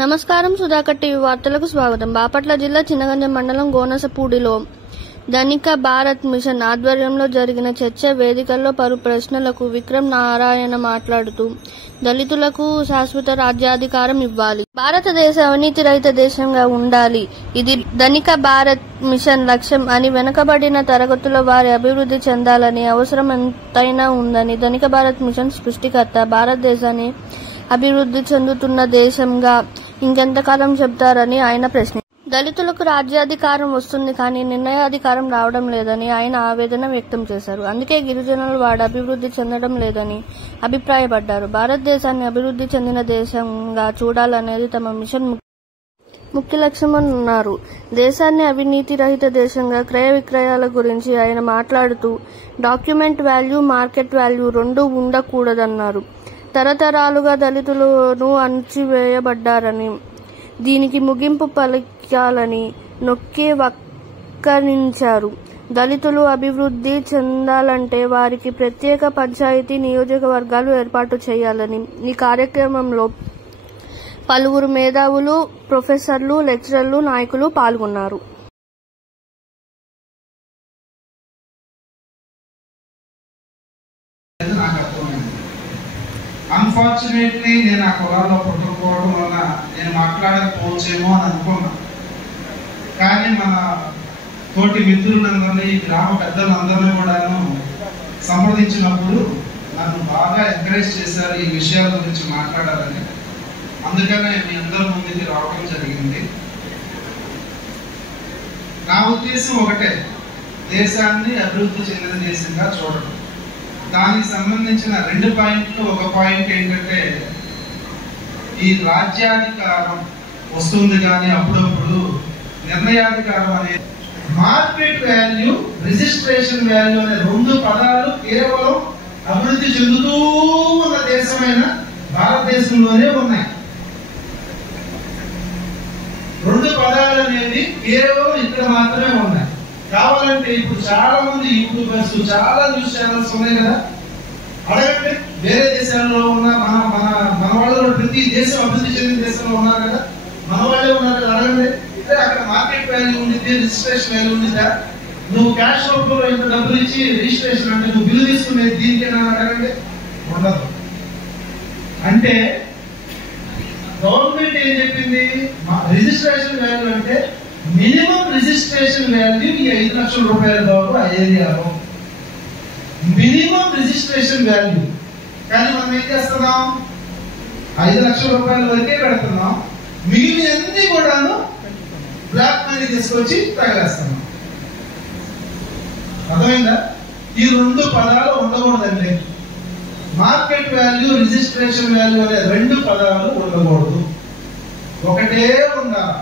నమస్కారం. సుధాకర్ టీవీ వార్తలకు స్వాగతం. బాపట్ల జిల్లా చినగంజం మండలం గోనసపూడిలో ధనిక భారత్ మిషన్ ఆధ్వర్యంలో జరిగిన చర్చా వేదికల్లో పలు ప్రశ్నలకు విక్రమ్ నారాయణ మాట్లాడుతూ దళితులకు శాశ్వత రాజ్యాధికారం ఇవ్వాలి, భారతదేశ అవినీతి రహిత దేశంగా ఉండాలి, ఇది ధనిక భారత్ మిషన్ లక్ష్యం అని, వెనుకబడిన తరగతుల వారి అభివృద్ధి చెందాలని అవసరం ఎంతైనా ఉందని ధనిక భారత్ మిషన్ సృష్టికర్త భారతదేశాన్ని అభివృద్ధి చెందుతున్న దేశంగా ఇంకెంతకాలం చెబుతారని ఆయన ప్రశ్నించారు. దళితులకు రాజ్యాధికారం వస్తుంది కానీ నిర్ణయాధికారం రావడం లేదని ఆయన ఆవేదన వ్యక్తం చేశారు. అందుకే గిరిజనులు వాడు అభివృద్ధి చెందడం లేదని అభిప్రాయపడ్డారు. భారతదేశాన్ని అభివృద్ధి చెందిన దేశంగా చూడాలనేది తమ మిషన్ ముఖ్య లక్ష్యమన్నారు. దేశాన్ని అవినీతి రహిత దేశంగా క్రయ విక్రయాల గురించి ఆయన మాట్లాడుతూ డాక్యుమెంట్ వాల్యూ, మార్కెట్ వాల్యూ రెండూ ఉండకూడదన్నారు. తరతరాలుగా దళితులను అణచివేయబడ్డారని, దీనికి ముగింపు పలికాలని నొక్కి వక్కాణించారు. దళితులు అభివృద్ధి చెందాలంటే వారికి ప్రత్యేక పంచాయతీ నియోజకవర్గాలు ఏర్పాటు చేయాలని ఈ కార్యక్రమంలో పలువురు మేధావులు, ప్రొఫెసర్లు, లెక్చరర్లు, నాయకులు పాల్గొన్నారు. అన్ఫార్చునేట్లీ నేను ఆ కులాల్లో పుట్టకపోవడం వల్ల నేను మాట్లాడకపోవచ్చేమో అని అనుకున్నా. కానీ మన తోటి మిత్రులందరినీ, ఈ గ్రామ పెద్దలందరినీ కూడాను సంప్రదించినప్పుడు నన్ను బాగా ఎంకరేజ్ చేశారు ఈ విషయాల గురించి మాట్లాడాలని. అందుకనే మీ అందరి ముందుకి రావడం జరిగింది. నా ఉద్దేశం ఒకటే, దేశాన్ని అభివృద్ధి చెందిన దేశంగా చూడడం. దానికి సంబంధించిన 2 పాయింట్లు. ఒక పాయింట్ ఏంటంటే, ఈ రాజ్యాధికారం వస్తుంది కానీ అప్పుడప్పుడు నిర్ణయాధికారం అనేది, మార్కెట్ వాల్యూ, రిజిస్ట్రేషన్ వాల్యూ అనే 2 పదాలు కేవలం అభివృద్ధి చెందుతూ ఉన్న దేశమైన భారతదేశంలోనే ఉన్నాయి. 2 పదాలు అనేది కేవలం ఇక్కడ మాత్రమే ఉన్నాయి. కావాలంటే ఇప్పుడు చాలా మంది యూట్యూబర్స్, చాలా న్యూస్ ఛానల్స్ ఉన్నాయి కదా, అడగండి. వేరే దేశాల్లో ఉన్న మన వాళ్ళు ప్రతి దేశం అభివృద్ధి చెందిన దేశంలో ఉన్నారు కదా, మన వాళ్ళే ఉన్నారు కదా, అడగండి. అక్కడ మార్కెట్ వాల్యూ ఉండిద్ది, రిజిస్ట్రేషన్ వాల్యూ ఉండిద్దా? నువ్వు క్యాష్ రూపంలో ఇంత డబ్బులు ఇచ్చి రిజిస్ట్రేషన్ అంటే నువ్వు బిల్లు తీసుకునేది దీనికేనా అడగండి, ఉండదు. అంటే గవర్నమెంట్ ఏం చెప్పింది, రిజిస్ట్రేషన్ వాల్యూ అంటే మినిమం రిజిస్ట్రేషన్ వాల్యూ ఈ 5 లక్షల రూపాయల బాబు ఆ ఏరియాలో మినిమం రిజిస్ట్రేషన్ వాల్యూ. కానీ మనం ఏం చేస్తున్నాం, 5 లక్షల రూపాయల వరకే పెడుతున్నాం, మిగిలిన అన్ని కూడాను బ్లాక్ మనీ తీసుకొచ్చి తగలేస్తున్నాం. అర్థమైందా? ఈ 2 పదాలు ఉండకూడదండి. మార్కెట్ వాల్యూ, రిజిస్ట్రేషన్ వాల్యూ అనే 2 పదాలు ఉండకూడదు, ఒకటే ఉండాలి.